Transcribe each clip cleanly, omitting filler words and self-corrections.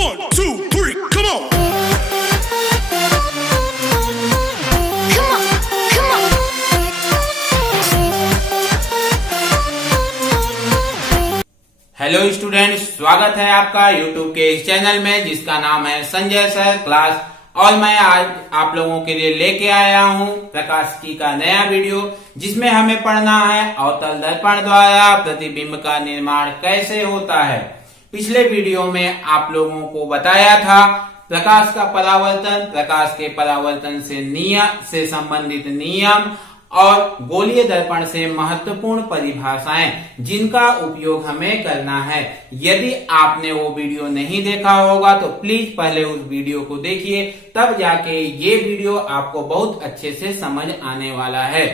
1, 2, 3, come on! Come on, come on. Hello students, स्वागत है आपका यूट्यूब के इस चैनल में जिसका नाम है संजय सर क्लास। और मैं आज आप लोगों के लिए लेके आया हूं प्रकाशिकी का नया वीडियो, जिसमें हमें पढ़ना है अवतल दर्पण द्वारा प्रतिबिंब का निर्माण कैसे होता है। पिछले वीडियो में आप लोगों को बताया था प्रकाश का परावर्तन, प्रकाश के परावर्तन से संबंधित नियम और गोलीय दर्पण से महत्वपूर्ण परिभाषाएं जिनका उपयोग हमें करना है। यदि आपने वो वीडियो नहीं देखा होगा तो प्लीज पहले उस वीडियो को देखिए, तब जाके ये वीडियो आपको बहुत अच्छे से समझ आने वाला है।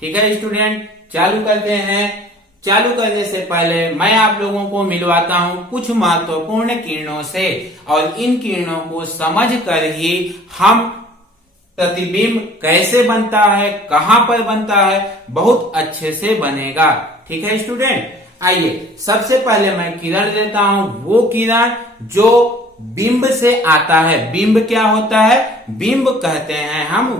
ठीक है स्टूडेंट, चालू करते हैं। चालू करने से पहले मैं आप लोगों को मिलवाता हूं कुछ महत्वपूर्ण किरणों से, और इन किरणों को समझ कर ही हम प्रतिबिंब कैसे बनता है, कहां पर बनता है, बहुत अच्छे से बनेगा। ठीक है स्टूडेंट, आइए सबसे पहले मैं किरण लेता हूं, वो किरण जो बिंब से आता है। बिंब क्या होता है? बिंब कहते हैं हम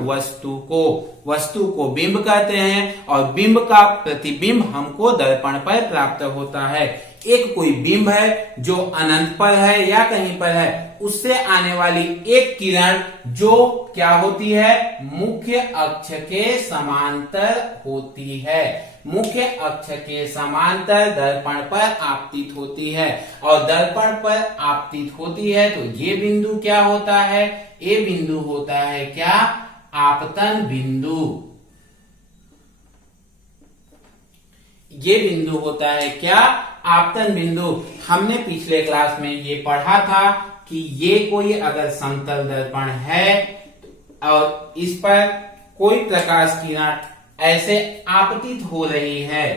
वस्तु को बिंब कहते हैं, और बिंब का प्रतिबिंब हमको दर्पण पर प्राप्त होता है। एक कोई बिंब है जो अनंत पर है या कहीं पर है, उससे आने वाली एक किरण जो क्या होती है, मुख्य अक्ष के समांतर होती है। मुख्य अक्ष के समांतर दर्पण पर आपतित होती है, और दर्पण पर आपतित होती है तो ये बिंदु क्या होता है? ये बिंदु होता है क्या? आपतन बिंदु। ये बिंदु होता है क्या? आपतन बिंदु। हमने पिछले क्लास में ये पढ़ा था कि ये कोई अगर समतल दर्पण है और इस पर कोई प्रकाश किरण ऐसे आपतित हो रही है,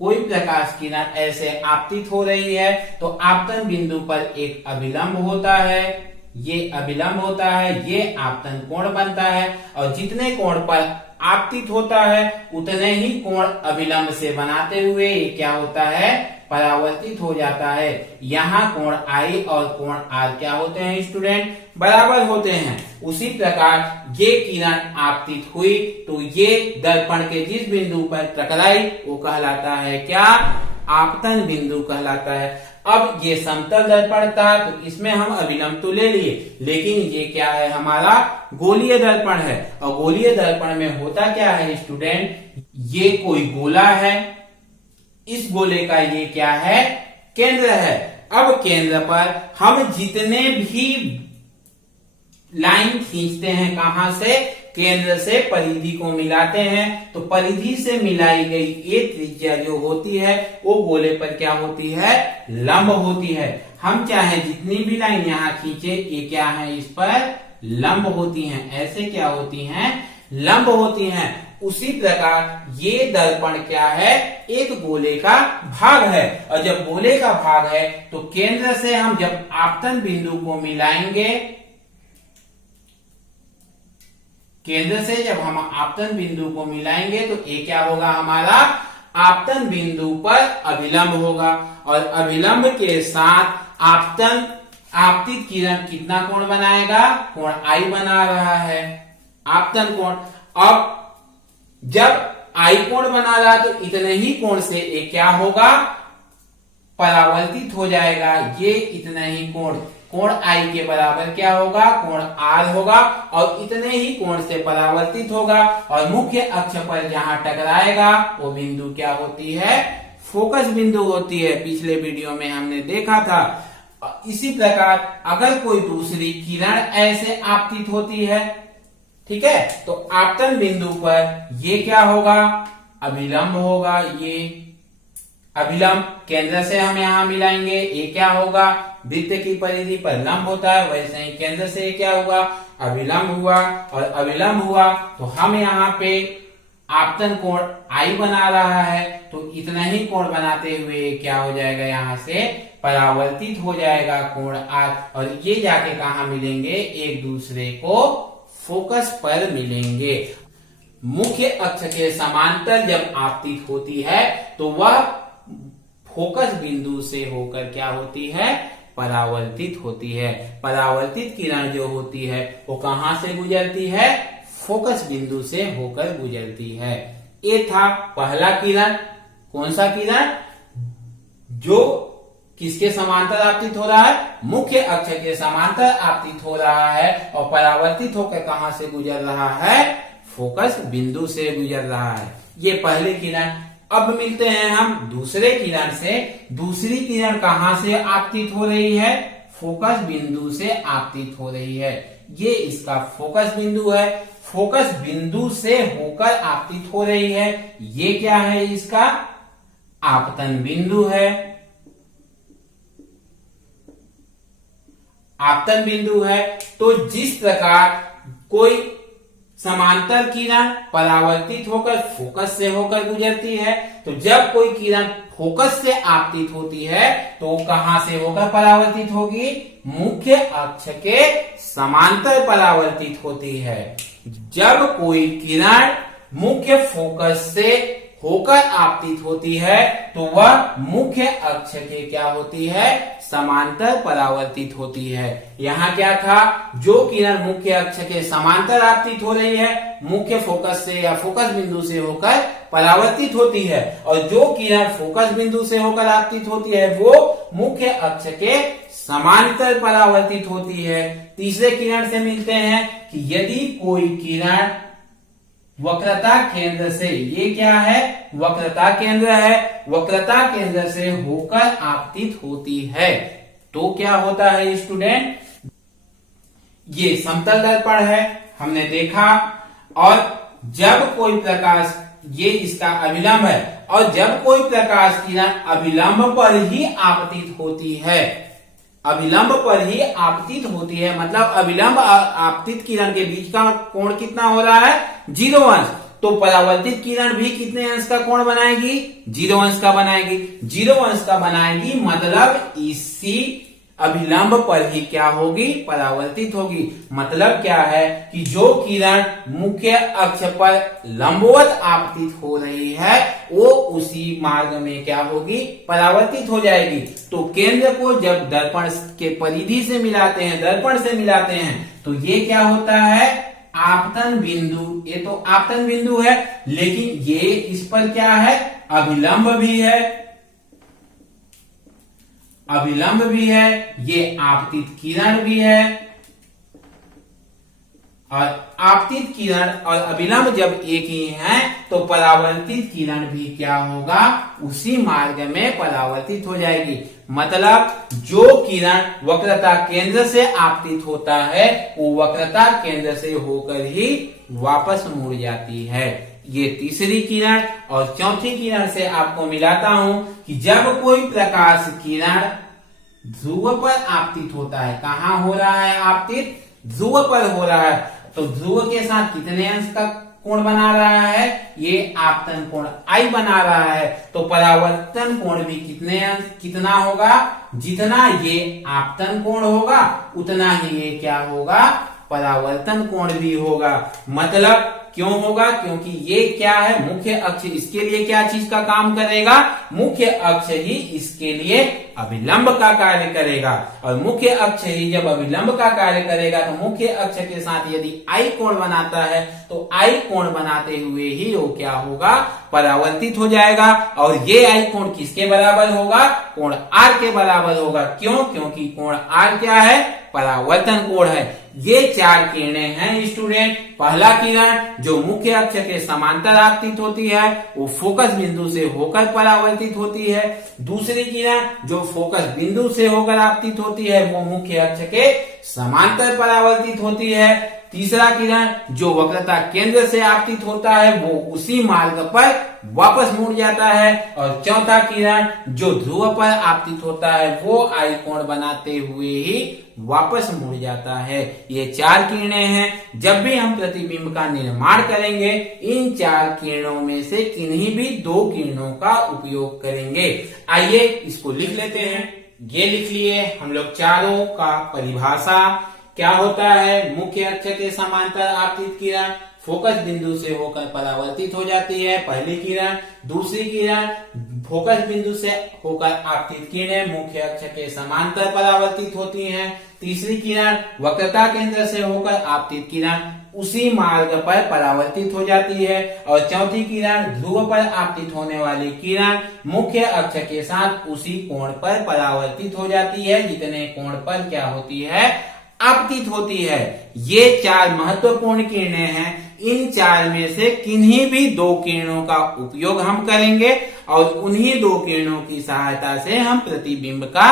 कोई प्रकाश किरण ऐसे आपतित हो रही है, तो आपतन बिंदु पर एक अभिलंब होता है। ये अभिलंब होता है, ये आपतन कोण बनता है, और जितने कोण पर आपतित होता है उतने ही कोण अभिलंब से बनाते हुए ये क्या होता है? परावर्तित हो जाता है। यहाँ कोण I और कोण R क्या होते हैं स्टूडेंट? बराबर होते हैं। उसी प्रकार ये किरण आपतित हुई तो ये दर्पण के जिस बिंदु पर टकराई वो कहलाता है क्या? आपतन बिंदु कहलाता है। अब ये समतल दर्पण था तो इसमें हम अभिलंब तो ले लिए, लेकिन ये क्या है? हमारा गोलीय दर्पण है, और गोलीय दर्पण में होता क्या है स्टूडेंट? ये कोई गोला है, इस गोले का ये क्या है? केंद्र है। अब केंद्र पर हम जितने भी लाइन खींचते हैं, कहां से? केंद्र से परिधि को मिलाते हैं, तो परिधि से मिलाई गई ये त्रिज्या जो होती है वो गोले पर क्या होती है? लंब होती है। हम चाहे जितनी भी लाइन यहाँ खींचे, ये क्या है? इस पर लंब होती हैं। ऐसे क्या होती हैं? लंब होती हैं। उसी प्रकार ये दर्पण क्या है? एक गोले का भाग है, और जब गोले का भाग है तो केंद्र से हम जब आपतन बिंदु को मिलाएंगे, केंद्र से जब हम आपतन बिंदु को मिलाएंगे तो ये क्या होगा? हमारा आपतन बिंदु पर अभिलंब होगा, और अभिलंब के साथ आपतित किरण कितना कोण बनाएगा? कोण I बना रहा है, आपतन कोण। अब जब I कोण बना रहा तो इतने ही कोण से ये क्या होगा? परावर्तित हो जाएगा। ये इतना ही कोण I के बराबर क्या होगा? कोण R होगा, और इतने ही कोण से परावर्तित होगा, और मुख्य अक्ष पर जहां टकराएगा वो बिंदु क्या होती है? फोकस बिंदु होती है। पिछले वीडियो में हमने देखा था। इसी प्रकार अगर कोई दूसरी किरण ऐसे आपतित होती है, ठीक है, तो आपतन बिंदु पर ये क्या होगा? अभिलंब होगा। ये अभिलंब केंद्र से हम यहां मिलाएंगे, ये क्या होगा? वृत्त की परिधि पर लंब होता है, वैसे ही केंद्र से क्या हुआ? अभिलंब हुआ, और अभिलंब हुआ तो हम यहाँ पे आपतन कोण I बना रहा है, तो इतना ही कोण बनाते हुए क्या हो जाएगा? यहाँ से परावर्तित हो जाएगा कोण R, और ये जाके कहा मिलेंगे? एक दूसरे को फोकस पर मिलेंगे। मुख्य अक्ष के समांतर जब आपतित होती है तो वह फोकस बिंदु से होकर क्या होती है? परावर्तित होती है। परावर्तित किरण जो होती है वो कहां से गुजरती है? फोकस बिंदु से होकर गुजरती है। ये था पहला किरण। कौन सा किरण? जो किसके समांतर आपतित हो रहा है? मुख्य अक्ष के समांतर आपतित हो रहा है और परावर्तित होकर कहां से गुजर रहा है? फोकस बिंदु से गुजर रहा है। ये पहले किरण। अब मिलते हैं हम दूसरे किरण से। दूसरी किरण कहां से आपतित हो रही है? फोकस बिंदु से आपतित हो रही है। ये इसका फोकस बिंदु है। फोकस बिंदु से होकर आपतित हो रही है। ये क्या है? इसका आपतन बिंदु है। आपतन बिंदु है। तो जिस प्रकार कोई समांतर किरण परावर्तित होकर फोकस से होकर गुजरती है, तो जब कोई किरण फोकस से आपतित होती है तो कहां से होकर परावर्तित होगी? मुख्य अक्ष के समांतर परावर्तित होती है। जब कोई किरण मुख्य फोकस से होकर आपतित होती है तो वह मुख्य अक्ष के क्या होती है? समांतर परावर्तित होती है। यहाँ क्या था? जो किरण मुख्य अक्ष के समांतर आपतित हो रही है, मुख्य फोकस से या फोकस बिंदु से होकर परावर्तित होती है, और जो किरण फोकस बिंदु से होकर आपतित होती है वो मुख्य अक्ष के समांतर परावर्तित होती है। तीसरे किरण से मिलते हैं कि यदि कोई किरण वक्रता केंद्र से, ये क्या है? वक्रता केंद्र है, वक्रता केंद्र से होकर आपतित होती है तो क्या होता है स्टूडेंट? ये समतल दर्पण है, हमने देखा। और जब कोई प्रकाश, ये इसका अभिलंब है, और जब कोई प्रकाश किरण अभिलंब पर ही आपतित होती है, अभिलंब पर ही आपतित होती है, मतलब अभिलंब आपतित किरण के बीच का कोण कितना हो रहा है? 0 अंश। तो परावर्तित किरण भी कितने अंश का कोण बनाएगी? 0 अंश का बनाएगी। 0 अंश का बनाएगी, मतलब इसी अभिलंब पर ही क्या होगी? परावर्तित होगी। मतलब क्या है कि जो किरण मुख्य अक्ष पर लंबवत आपतित हो रही है वो उसी मार्ग में क्या होगी? परावर्तित हो जाएगी। तो केंद्र को जब दर्पण के परिधि से मिलाते हैं, दर्पण से मिलाते हैं, तो ये क्या होता है? आपतन बिंदु। ये तो आपतन बिंदु है, लेकिन ये इस पर क्या है? अभिलंब भी है, अभिलंब भी है, ये आपतित किरण भी है। और आपतित किरण और अभिलंब जब एक ही हैं तो परावर्तित किरण भी क्या होगा? उसी मार्ग में परावर्तित हो जाएगी। मतलब जो किरण वक्रता केंद्र से आपतित होता है वो वक्रता केंद्र से होकर ही वापस मुड़ जाती है। ये तीसरी किरण। और चौथी किरण से आपको मिलाता हूं कि जब कोई प्रकाश किरण ध्रुव पर आपतित होता है, कहां हो रहा है आपतित? ध्रुव पर हो रहा है, तो ध्रुव के साथ कितने अंश का कोण बना रहा है? ये आपतन कोण I बना रहा है। तो परावर्तन कोण भी कितना होगा? जितना ये आपतन कोण होगा उतना ही ये क्या होगा? परावर्तन कोण भी होगा। मतलब क्यों होगा? क्योंकि ये क्या है? मुख्य अक्ष इसके लिए क्या चीज का काम करेगा? मुख्य अक्ष ही इसके लिए अभिलंब का कार्य करेगा, और मुख्य अक्ष ही जब अभिलंब का कार्य करेगा तो मुख्य अक्ष के साथ यदि I कोण बनाता है तो I कोण बनाते हुए ही वो क्या होगा? परावर्तित हो जाएगा। और ये I कोण किसके बराबर होगा? कोण R के बराबर होगा। क्यों? क्योंकि कोण R क्या है? परावर्तन कोण है। ये 4 किरणें हैं स्टूडेंट। पहला किरण जो मुख्य अक्ष के समांतर आपतित होती है वो फोकस बिंदु से होकर परावर्तित होती है। दूसरी किरण जो फोकस बिंदु से होकर आपतित होती है वो मुख्य अक्ष के समांतर परावर्तित होती है। तीसरा किरण जो वक्रता केंद्र से आपतित होता है वो उसी मार्ग पर वापस मुड़ जाता है। और चौथा किरण जो ध्रुव पर आपतित होता है वो I कोण बनाते हुए ही वापस मुड़ जाता है। ये 4 किरणें हैं। जब भी हम प्रतिबिंब का निर्माण करेंगे इन 4 किरणों में से किन्हीं भी 2 किरणों का उपयोग करेंगे। आइए इसको लिख लेते हैं। ये लिख लिए हम लोग चारों का परिभाषा। क्या होता है? मुख्य अक्ष के समांतर आपतित किरण फोकस बिंदु से होकर परावर्तित हो जाती है पहली किरण। दूसरी किरण फोकस बिंदु से होकर आपतित किरणें मुख्य अक्ष के समांतर परावर्तित होती हैं। तीसरी किरण वक्रता केंद्र से होकर आपतित किरण उसी मार्ग पर परावर्तित हो जाती है। और चौथी किरण ध्रुव पर आपतित होने वाली किरण मुख्य अक्ष के साथ उसी कोण पर परावर्तित हो जाती है जितने कोण पर क्या होती है, आपतित होती है। ये 4 महत्वपूर्ण किरणें हैं। इन 4 में से किन्हीं भी 2 किरणों का उपयोग हम करेंगे और उन्हीं 2 किरणों की सहायता से हम प्रतिबिंब का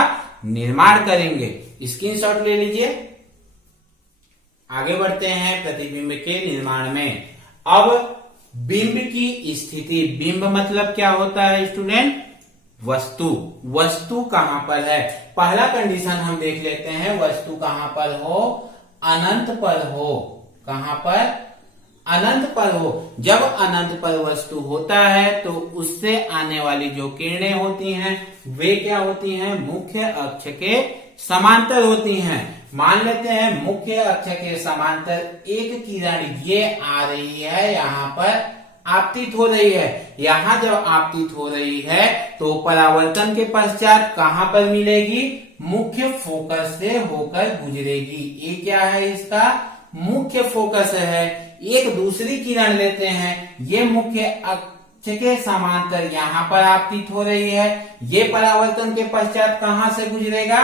निर्माण करेंगे। स्क्रीनशॉट ले लीजिए। आगे बढ़ते हैं प्रतिबिंब के निर्माण में। अब बिंब की स्थिति, बिंब मतलब क्या होता है स्टूडेंट, वस्तु। वस्तु कहां पर है, पहला कंडीशन हम देख लेते हैं। वस्तु कहां पर हो, अनंत पर हो। कहां पर, अनंत पर हो। जब अनंत पर वस्तु होता है तो उससे आने वाली जो किरणें होती हैं वे क्या होती हैं, मुख्य अक्ष के समांतर होती हैं। मान लेते हैं मुख्य अक्ष के समांतर एक किरण ये आ रही है, यहाँ पर आपतित हो रही है। यहाँ जब आपतित हो रही है तो परावर्तन के पश्चात कहां पर मिलेगी, मुख्य फोकस से होकर गुजरेगी। ये क्या है, इसका मुख्य फोकस है। एक दूसरी किरण लेते हैं, ये मुख्य अक्ष के समांतर यहाँ पर आपतित हो रही है। ये परावर्तन के पश्चात कहां से गुजरेगा,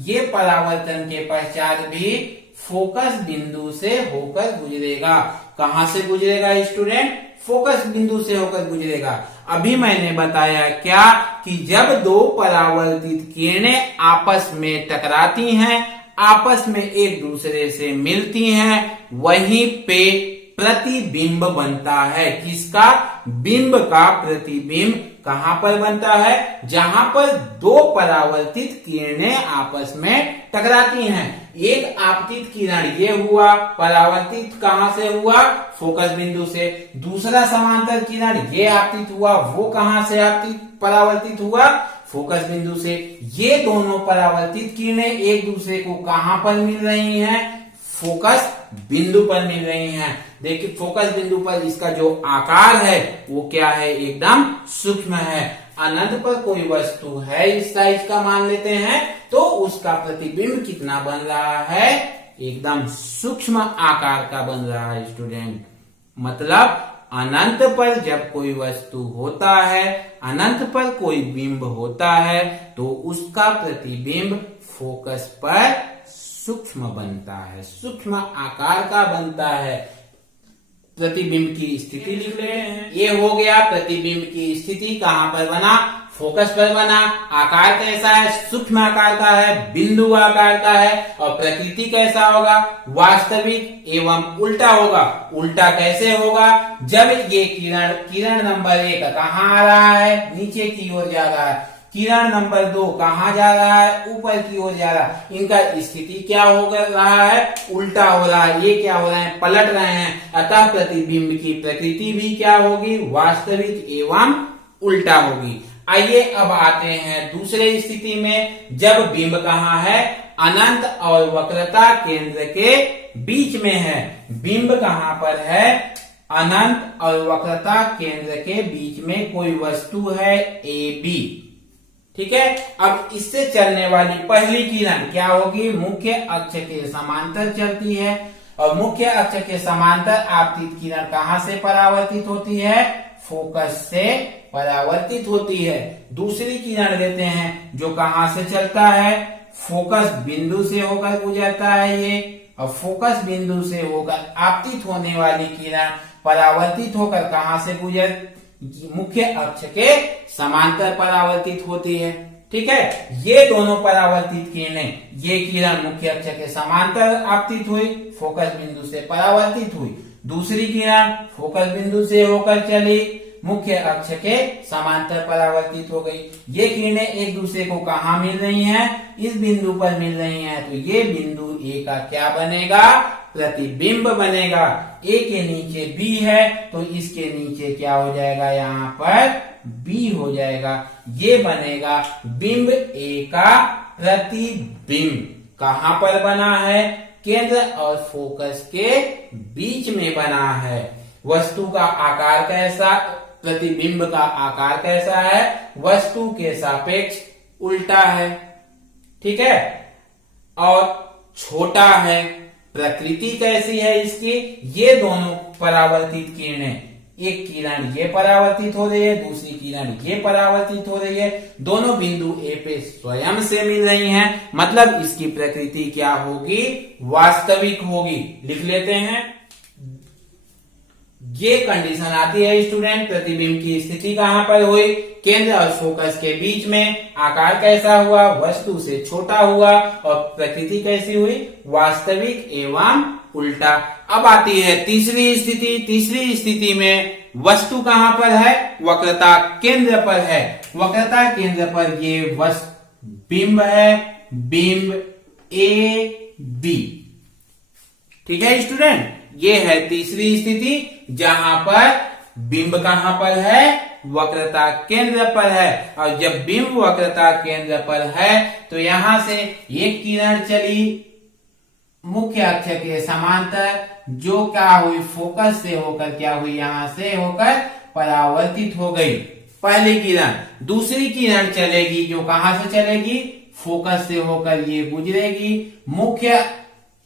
ये परावर्तन के पश्चात भी फोकस बिंदु से होकर गुजरेगा। कहां से गुजरेगा स्टूडेंट, फोकस बिंदु से होकर गुजरेगा। अभी मैंने बताया क्या कि जब 2 परावर्तित किरणें आपस में टकराती हैं, आपस में एक दूसरे से मिलती हैं, वहीं पे प्रतिबिंब बनता है। किसका, बिंब का प्रतिबिंब कहां पर बनता है, जहां पर 2 परावर्तित किरणें आपस में टकराती हैं। एक आपतित किरण ये हुआ, परावर्तित कहां से हुआ, फोकस बिंदु से। दूसरा समांतर किरण ये आपतित हुआ, वो कहां से आपतित परावर्तित हुआ, फोकस बिंदु से। ये दोनों परावर्तित किरणें एक दूसरे को कहां पर मिल रही हैं, फोकस बिंदु पर मिल रही हैं। देखिए फोकस बिंदु पर इसका जो आकार है वो क्या है, एकदम सूक्ष्म है। अनंत पर कोई वस्तु है इस साइज का मान लेते हैं तो उसका प्रतिबिंब कितना बन रहा है, एकदम सूक्ष्म आकार का बन रहा है स्टूडेंट। मतलब अनंत पर जब कोई वस्तु होता है, अनंत पर कोई बिंब होता है तो उसका प्रतिबिंब फोकस पर सूक्ष्म बनता है, सूक्ष्म आकार का बनता है। प्रतिबिंब की स्थिति लिख रहे हैं। ये हो गया प्रतिबिंब की स्थिति, कहां पर बना, फोकस पर बना। आकार कैसा है, सूक्ष्म आकार का है, बिंदु आकार का है। और प्रकृति कैसा होगा, वास्तविक एवं उल्टा होगा। उल्टा कैसे होगा, जब ये किरण नंबर 1 कहां आ रहा है, नीचे की ओर जा रहा है। किरण नंबर 2 कहां जा रहा है, ऊपर की ओर जा रहा है। इनका स्थिति क्या हो रहा है, उल्टा हो रहा है। ये क्या हो रहे हैं, पलट रहे हैं। अतः प्रतिबिंब की प्रकृति भी क्या होगी, वास्तविक एवं उल्टा होगी। आइए अब आते हैं दूसरे स्थिति में, जब बिंब कहां है, अनंत और वक्रता केंद्र के बीच में है। बिंब कहां पर है, अनंत और वक्रता केंद्र के बीच में कोई वस्तु है AB, ठीक है। अब इससे चलने वाली पहली किरण क्या होगी, मुख्य अक्ष के समांतर चलती है। और मुख्य अक्ष के समांतर आपतित किरण कहां से परावर्तित होती है, फोकस से परावर्तित होती है। दूसरी किरण लेते हैं जो कहां से चलता है, फोकस बिंदु से होकर गुजरता है ये। और फोकस बिंदु से होकर आपतित होने वाली किरण परावर्तित होकर कहां से गुजर, मुख्य अक्ष के समांतर परावर्तित होती है, ठीक है। ये दोनों परावर्तित किरणें, ये किरण मुख्य अक्ष के समांतर आपतित हुई, फोकस बिंदु से परावर्तित हुई। दूसरी किरण फोकस बिंदु से होकर चली, मुख्य अक्ष के समांतर परावर्तित हो गई। ये किरणें एक दूसरे को कहां मिल रही हैं, इस बिंदु पर मिल रही हैं। तो ये बिंदु A का क्या बनेगा, प्रतिबिंब बनेगा। A के नीचे B है तो इसके नीचे क्या हो जाएगा, यहाँ पर B हो जाएगा। ये बनेगा बिंब A का प्रतिबिंब। कहां पर बना है, केंद्र और फोकस के बीच में बना है। वस्तु का आकार कैसा, प्रतिबिंब का आकार कैसा है, वस्तु के सापेक्ष उल्टा है, ठीक है, और छोटा है। प्रकृति कैसी है इसकी, ये दोनों परावर्तित किरणें, एक किरण ये परावर्तित हो रही है, दूसरी किरण ये परावर्तित हो रही है, दोनों बिंदु ए पे स्वयं से मिल रही हैं, मतलब इसकी प्रकृति क्या होगी, वास्तविक होगी। लिख लेते हैं, ये कंडीशन आती है स्टूडेंट, प्रतिबिंब की स्थिति कहां पर हुई, केंद्र और फोकस के बीच में, आकार कैसा हुआ, वस्तु से छोटा हुआ, और प्रकृति कैसी हुई, वास्तविक एवं उल्टा। अब आती है तीसरी स्थिति। तीसरी स्थिति में वस्तु कहां पर है, वक्रता केंद्र पर है। वक्रता केंद्र पर ये बिंब है, बिंब ए बी, ठीक है स्टूडेंट। ये है तीसरी स्थिति जहां पर बिंब कहां पर है, वक्रता केंद्र पर है। और जब बिंब वक्रता केंद्र पर है तो यहां से एक किरण चली मुख्य अक्ष के समांतर, जो क्या हुई, फोकस से होकर क्या हुई, यहां से होकर परावर्तित हो गई पहली किरण। दूसरी किरण चलेगी जो कहां से चलेगी, फोकस से होकर ये गुजरेगी, मुख्य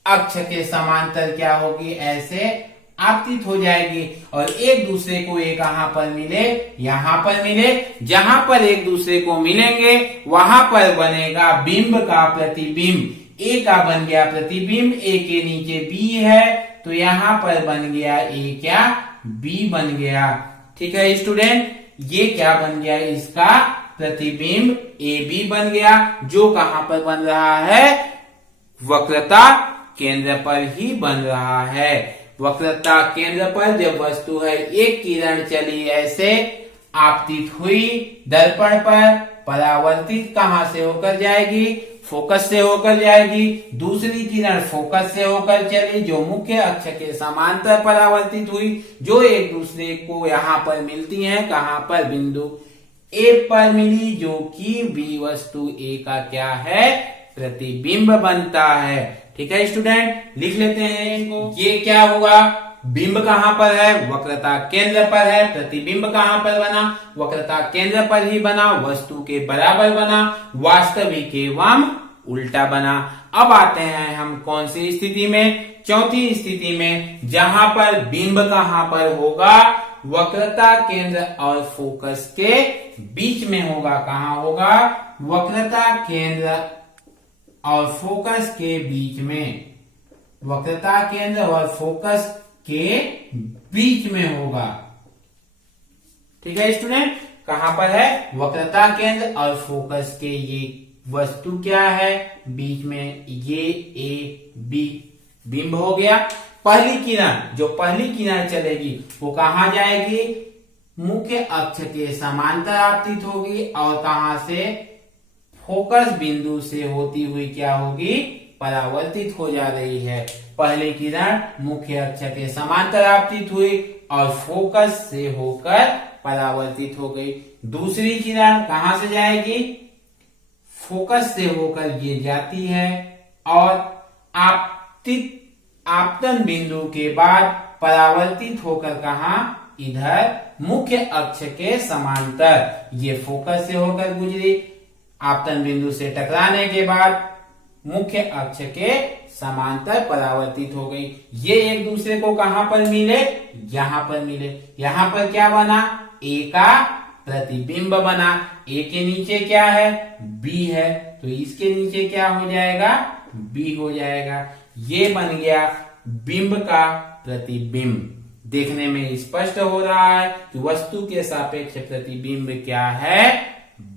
अक्ष के समांतर क्या होगी, ऐसे आपतित हो जाएगी, और एक दूसरे को ये कहां पर मिले, यहां पर मिले। जहां पर एक दूसरे को मिलेंगे वहां पर बनेगा बिंब का प्रतिबिंब। ए का बन गया प्रतिबिंब, ए के नीचे बी है तो यहां पर बन गया ए क्या, बी बन गया, ठीक है स्टूडेंट। ये क्या बन गया, इसका प्रतिबिंब ए बी बन गया, जो कहां पर बन रहा है, वक्रता केंद्र पर ही बन रहा है। वक्रता केंद्र पर जब वस्तु है, एक किरण चली ऐसे आपतित हुई दर्पण पर, परावर्तित कहां से होकर जाएगी, फोकस से होकर जाएगी। दूसरी किरण फोकस से होकर चली जो मुख्य अक्ष के समांतर परावर्तित हुई, जो एक दूसरे को यहां पर मिलती हैं, कहां पर, बिंदु ए पर मिली, जो कि बी वस्तु ए का क्या है, प्रतिबिंब बनता है, ठीक है स्टूडेंट। लिख लेते हैं इनको। ये क्या हुआ, बिंब कहां पर है, वक्रता केंद्र पर है, प्रतिबिंब कहां पर बना, वक्रता केंद्र पर ही बना, वस्तु के बराबर बना, वास्तविक एवं उल्टा बना। अब आते हैं हम कौन सी स्थिति में, चौथी स्थिति में, जहां पर बिंब कहां पर होगा, वक्रता केंद्र और फोकस के बीच में होगा। कहां होगा, वक्रता केंद्र और फोकस के बीच में, वक्रता केंद्र और फोकस के बीच में होगा, ठीक है स्टूडेंट। कहां पर है, वक्रता केंद्र और फोकस के ये वस्तु क्या है, बीच में, ये ए बी बिंब हो गया। पहली किरण, जो पहली किरण चलेगी वो कहां जाएगी, मुख्य अक्ष के समांतर आपतित होगी, और कहां से, फोकस बिंदु से होती हुई क्या होगी, परावर्तित हो जा रही है। पहली किरण मुख्य अक्ष के समांतर आपतित हुई और फोकस से होकर परावर्तित हो गई। दूसरी किरण कहां से जाएगी, फोकस से होकर ये जाती है और आपतन बिंदु के बाद परावर्तित होकर कहा, इधर मुख्य अक्ष के समांतर, ये फोकस से होकर गुजरी, आपतन बिंदु से टकराने के बाद मुख्य अक्ष के समांतर परावर्तित हो गई। ये एक दूसरे को कहां पर मिले, यहां पर मिले। यहां पर क्या बना, ए का प्रतिबिंब बना। ए के नीचे क्या है, बी है, तो इसके नीचे क्या हो जाएगा, बी हो जाएगा। ये बन गया बिंब का प्रतिबिंब। देखने में स्पष्ट हो रहा है कि वस्तु के सापेक्ष प्रतिबिंब क्या है,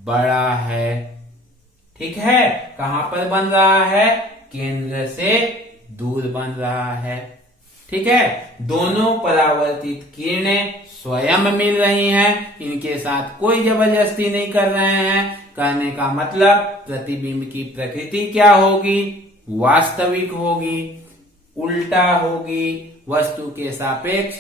बड़ा है, ठीक है। कहां पर बन रहा है, केंद्र से दूर बन रहा है, ठीक है। दोनों परावर्तित किरणें स्वयं मिल रही हैं, इनके साथ कोई जबरदस्ती नहीं कर रहे हैं। कहने का मतलब प्रतिबिंब की प्रकृति क्या होगी, वास्तविक होगी, उल्टा होगी, वस्तु के सापेक्ष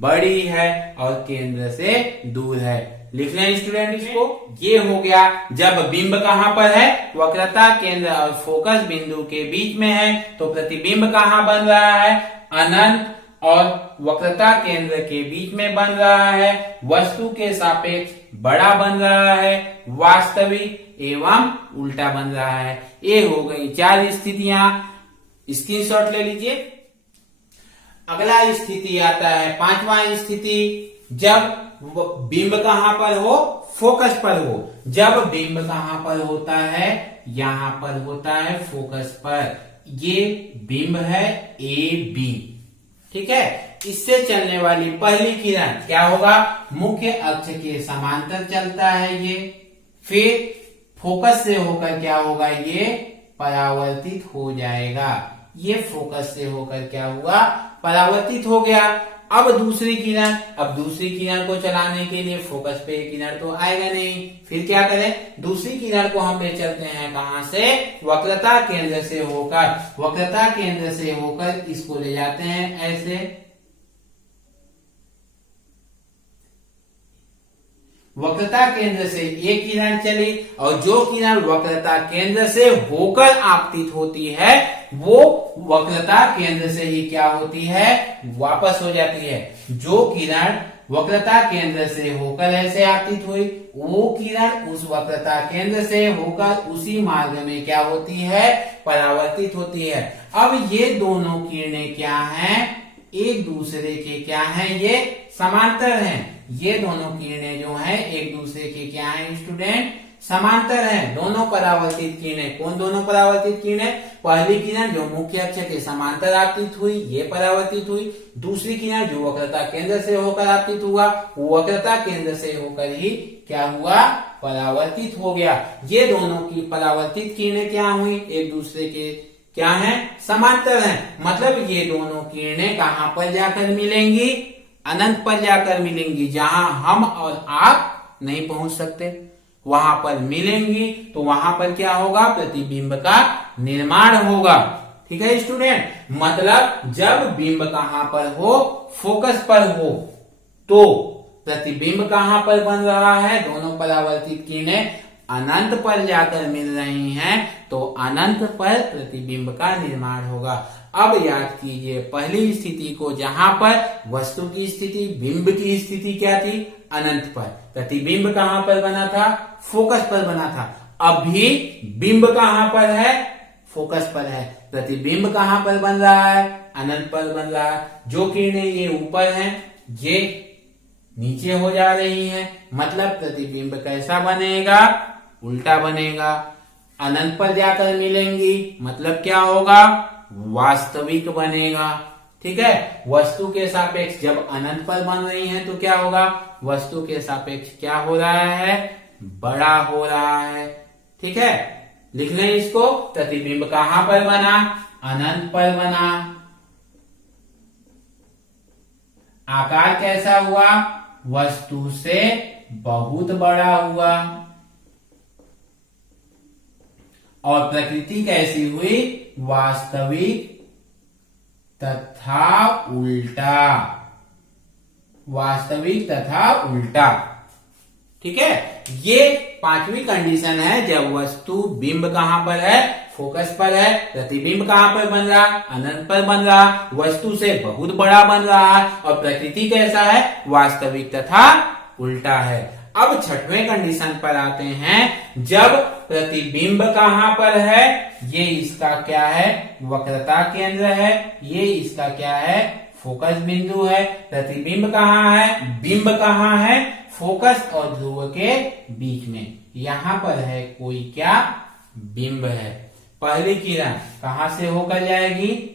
बड़ी है और केंद्र से दूर है। लिख लें स्टूडेंट इसको। ये हो गया जब बिंब कहां पर है, वक्रता केंद्र और फोकस बिंदु के बीच में है, तो प्रतिबिंब कहां बन रहा है, अनंत और वक्रता केंद्र के बीच में बन रहा है, वस्तु के सापेक्ष बड़ा बन रहा है, वास्तविक एवं उल्टा बन रहा है। ये हो गई 4 स्थितियां, स्क्रीनशॉट ले लीजिए। अगला स्थिति आता है 5वां स्थिति, जब बिंब कहां पर हो, फोकस पर हो। जब बिंब कहां पर होता है, यहां पर होता है फोकस पर। ये बिंब है ए बी, ठीक है। इससे चलने वाली पहली किरण क्या होगा, मुख्य अक्ष के समांतर चलता है ये, फिर फोकस से होकर क्या होगा, ये परावर्तित हो जाएगा। ये फोकस से होकर क्या हुआ, परावर्तित हो गया। अब दूसरी किरण को चलाने के लिए फोकस पे किरण तो आएगा नहीं, फिर क्या करें, दूसरी किरण को हम ले चलते हैं कहां से, वक्रता केंद्र से होकर इसको ले जाते हैं ऐसे, वक्रता केंद्र से एक किरण चली और जो किरण वक्रता केंद्र से होकर आपतित होती है वो वक्रता केंद्र से ही क्या होती है, वापस हो जाती है। जो किरण वक्रता केंद्र से होकर ऐसे आपतित हुई, वो किरण उस वक्रता केंद्र से होकर उसी मार्ग में क्या होती है, परावर्तित होती है। अब ये दोनों किरणें क्या हैं, एक दूसरे के क्या हैं, ये समांतर हैं। ये दोनों किरणें जो हैं एक दूसरे के क्या हैं स्टूडेंट, समांतर हैं। दोनों परावर्तित किरणें, कौन दोनों परावर्तित किरणें, पहली किरण जो मुख्य अक्ष के समांतर आपतित हुई, ये परावर्तित हुई। दूसरी किरण जो वक्रता केंद्र से होकर आपतित हुआ, वो वक्रता केंद्र से होकर ही क्या हुआ, परावर्तित हो गया। ये दोनों की परावर्तित किरणें क्या हुई, एक दूसरे के क्या हैं, समांतर हैं। मतलब ये दोनों किरणें कहां पर जाकर मिलेंगी, अनंत पर जाकर मिलेंगी, जहां हम और आप नहीं पहुंच सकते, वहां पर मिलेंगी। तो वहां पर क्या होगा, प्रतिबिंब का निर्माण होगा। ठीक है स्टूडेंट, मतलब जब बिंब कहां पर हो, फोकस पर हो, तो प्रतिबिंब कहां पर बन रहा है, दोनों परावर्तित किरणें अनंत पर जाकर मिल रही हैं, तो अनंत पर प्रतिबिंब का निर्माण होगा। अब याद कीजिए पहली स्थिति को, जहां पर वस्तु की स्थिति, बिंब की स्थिति क्या थी, अनंत पर। प्रतिबिंब कहां पर बना था, फोकस पर बना था। अभी बिंब कहां पर है, फोकस पर है। प्रतिबिंब कहां पर बन रहा है, अनंत पर बन रहा है। जो किरणें ये ऊपर हैं, ये नीचे हो जा रही हैं, मतलब प्रतिबिंब कैसा बनेगा, उल्टा बनेगा। अनंत पर जाकर मिलेंगी, मतलब क्या होगा, वास्तविक बनेगा। ठीक है, वस्तु के सापेक्ष जब अनंत पर बन रही है तो क्या होगा, वस्तु के सापेक्ष क्या हो रहा है, बड़ा हो रहा है। ठीक है, लिख लें इसको। प्रतिबिंब कहां पर बना, अनंत पर बना। आकार कैसा हुआ, वस्तु से बहुत बड़ा हुआ। और प्रकृति कैसी हुई, वास्तविक तथा उल्टा, वास्तविक तथा उल्टा। ठीक है, ये पांचवी कंडीशन है जब वस्तु, बिंब कहां पर है, फोकस पर है। प्रतिबिंब कहां पर बन रहा, अनंत पर बन रहा, वस्तु से बहुत बड़ा बन रहा है, और प्रकृति कैसा है, वास्तविक तथा उल्टा है। अब छठवें कंडीशन पर आते हैं, जब प्रतिबिंब कहां पर है, ये इसका क्या है, वक्रता केंद्र है, ये इसका क्या है, फोकस बिंदु है। प्रतिबिंब कहां है, बिंब कहां है, फोकस और ध्रुव के बीच में, यहां पर है कोई क्या, बिंब है। पहली किरण कहां से होकर जाएगी,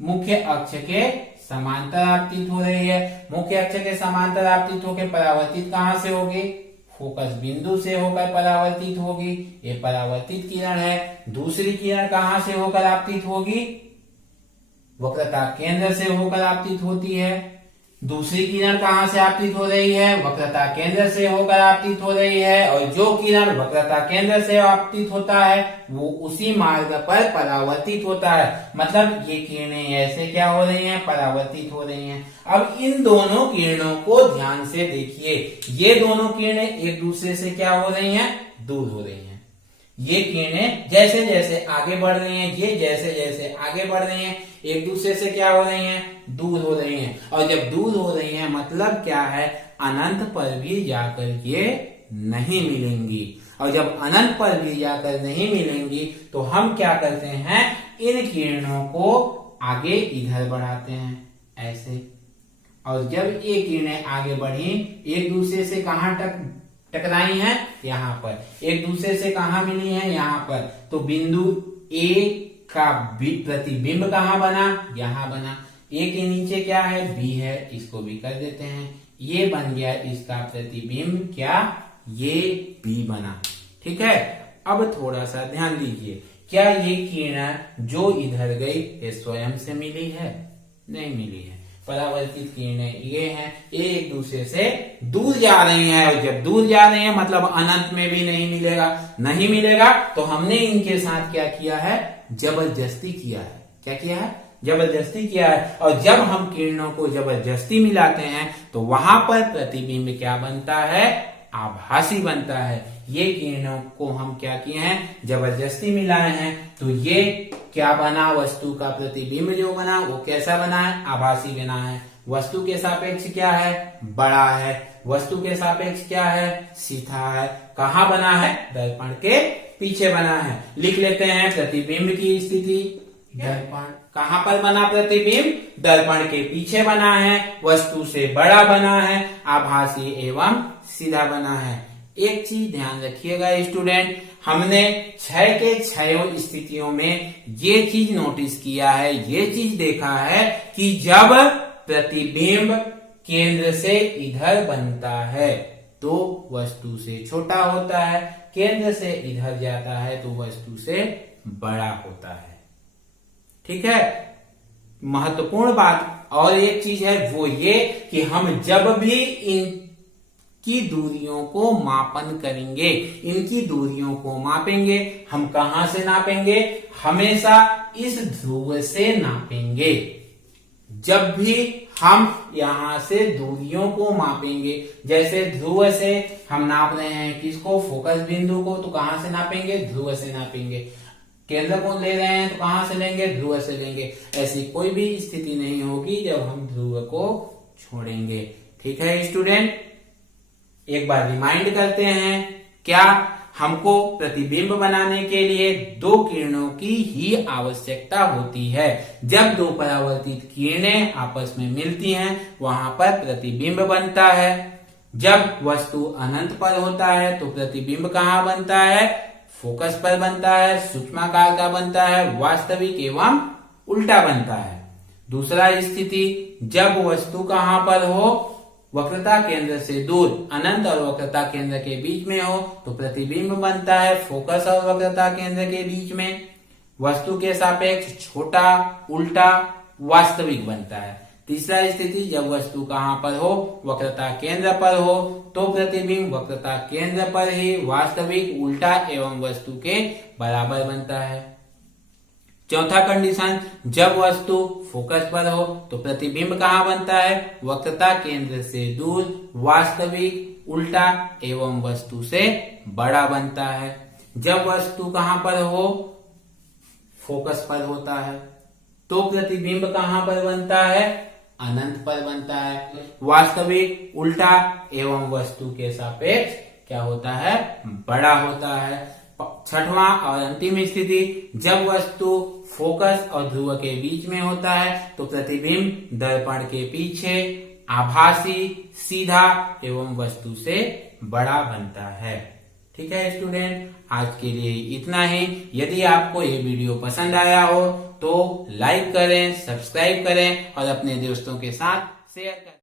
मुख्य अक्ष के समांतर आपतित हो रही है। मुख्य अक्ष के समांतर आपतित होकर परावर्तित कहां से होगी, फोकस बिंदु से होकर परावर्तित होगी। ये परावर्तित किरण है। दूसरी किरण कहां से होकर आपतित होगी, वक्रता केंद्र से होकर आपतित होती है। दूसरी किरण कहाँ से आपतित हो रही है? वक्रता केंद्र से होकर आपतित हो रही है, और जो किरण वक्रता केंद्र से आपतित होता है वो उसी मार्ग पर परावर्तित होता है। मतलब ये किरणें ऐसे क्या हो रही हैं? परावर्तित हो रही हैं। अब इन दोनों किरणों को ध्यान से देखिए, ये दोनों किरणें एक दूसरे से क्या हो रही हैं? दूर हो रही हैं। ये किरणें जैसे जैसे आगे बढ़ रही हैं, ये जैसे जैसे आगे बढ़ रही हैं, एक दूसरे से क्या हो रही हैं? दूर हो रही हैं। और जब दूर हो रही हैं मतलब क्या है? अनंत पर भी जाकर ये नहीं मिलेंगी। और जब अनंत पर भी जाकर नहीं मिलेंगी तो हम क्या करते हैं? इन किरणों को आगे इधर बढ़ाते हैं ऐसे। और जब ये किरणें आगे बढ़ी, एक दूसरे से कहाँ टकराई हैं? यहाँ पर। एक दूसरे से कहाँ मिली हैं? यहाँ पर। तो बिंदु ए का प्रतिबिंब कहाँ बना? यहाँ बना। ए के नीचे क्या है? बी है, इसको भी कर देते हैं। ये बन गया इसका प्रतिबिंब, क्या? ये बी बना। ठीक है। अब थोड़ा सा ध्यान दीजिए, क्या ये किरण जो इधर गई ये स्वयं से मिली है? नहीं मिली है। परावर्तित किरणें ये हैं, ये एक दूसरे से दूर जा रही हैं। और जब दूर जा रही हैं मतलब अनंत में भी नहीं मिलेगा। नहीं मिलेगा तो हमने इनके साथ क्या किया है? जबरदस्ती किया है। क्या किया है? जबरदस्ती किया है। और जब हम किरणों को जबरदस्ती मिलाते हैं तो वहां पर प्रतिबिंब क्या बनता है? आभासी बनता है। ये किरणों को हम क्या किए हैं? जबरदस्ती मिलाए हैं। तो ये क्या बना? वस्तु का प्रतिबिंब जो बना वो कैसा बना है? आभासी बना है। वस्तु के सापेक्ष क्या है? बड़ा है। वस्तु के सापेक्ष क्या है? सीधा है। कहाँ बना है? दर्पण के पीछे बना है। लिख लेते हैं प्रतिबिंब की स्थिति। दर्पण कहाँ पर बना? प्रतिबिंब दर्पण के पीछे बना है, वस्तु से बड़ा बना है, आभासी एवं सीधा बना है। एक चीज ध्यान रखिएगा स्टूडेंट, हमने 6 के 6 स्थितियों में ये चीज नोटिस किया है, ये चीज देखा है कि जब प्रतिबिंब केंद्र से इधर बनता है तो वस्तु से छोटा होता है, केंद्र से इधर जाता है तो वस्तु से बड़ा होता है। ठीक है। महत्वपूर्ण बात और एक चीज है वो ये कि हम जब भी इनकी दूरियों को मापन करेंगे, इनकी दूरियों को मापेंगे, हम कहां से नापेंगे? हमेशा इस ध्रुव से नापेंगे। जब भी हम यहां से दूरियों को मापेंगे, जैसे ध्रुव से हम नाप रहे हैं किसको? फोकस बिंदु को, तो कहां से नापेंगे? ध्रुव से नापेंगे। केंद्र को ले रहे हैं तो कहां से लेंगे? ध्रुव से लेंगे। ऐसी कोई भी स्थिति नहीं होगी जब हम ध्रुव को छोड़ेंगे। ठीक है स्टूडेंट, एक बार रिमाइंड करते हैं, क्या हमको प्रतिबिंब बनाने के लिए 2 किरणों की ही आवश्यकता होती है। जब 2 परावर्तित किरणें आपस में मिलती हैं वहां पर प्रतिबिंब बनता है। जब वस्तु अनंत पर होता है तो प्रतिबिंब कहाँ बनता है? फोकस पर बनता है, सूक्ष्माकार का बनता है, वास्तविक एवं उल्टा बनता है। दूसरा स्थिति, जब वस्तु कहां पर हो? वक्रता केंद्र से दूर, अनंत और वक्रता केंद्र के बीच में हो तो प्रतिबिंब बनता है फोकस और वक्रता केंद्र के बीच में, वस्तु के सापेक्ष छोटा, उल्टा, वास्तविक बनता है। तीसरा स्थिति, जब वस्तु कहां पर हो? वक्रता केंद्र पर हो तो प्रतिबिंब वक्रता केंद्र पर ही वास्तविक, उल्टा एवं वस्तु के बराबर बनता है। चौथा कंडीशन, जब वस्तु फोकस पर हो तो प्रतिबिंब कहां बनता है? वक्रता केंद्र से दूर, वास्तविक, उल्टा एवं वस्तु से बड़ा बनता है। जब वस्तु कहां पर हो? फोकस पर होता है तो प्रतिबिंब कहां पर बनता है? अनंत पर बनता है। वास्तविक, उल्टा एवं वस्तु के सापेक्ष क्या होता है? बड़ा होता है। छठवां और अंतिम स्थिति, जब वस्तु फोकस और ध्रुव के बीच में होता है तो प्रतिबिंब दर्पण के पीछे, आभासी, सीधा एवं वस्तु से बड़ा बनता है। ठीक है स्टूडेंट, आज के लिए इतना ही। यदि आपको ये वीडियो पसंद आया हो तो लाइक करें, सब्सक्राइब करें और अपने दोस्तों के साथ शेयर करें।